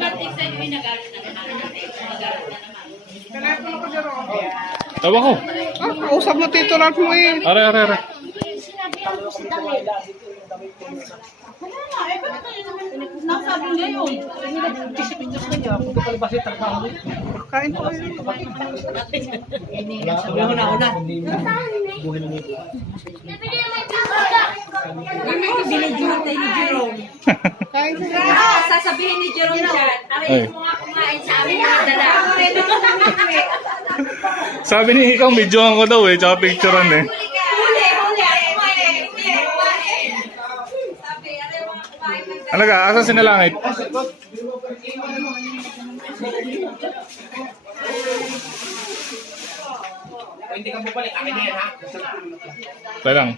ba't excited yung nag-aaral na naman? Tawa ko. Kausap mo Tito Ralph mo eh. Are. Nasabi niya yun. Kain po kayo. Sabi mo na una. Binidyote ni Jerome. Kain po. Sasabihin ni Jerome dyan, aray mo nga kumain sa amin, nakadala. Sabi ni ikaw, videoan ko daw eh, tsaka picturean eh. Huli, ako kumain. Hindi ako kumain. Sabi, aray mo nga kumain. Ano ka, asa sinalangit? Hindi ka bubalik, akin na yan ha. Talang.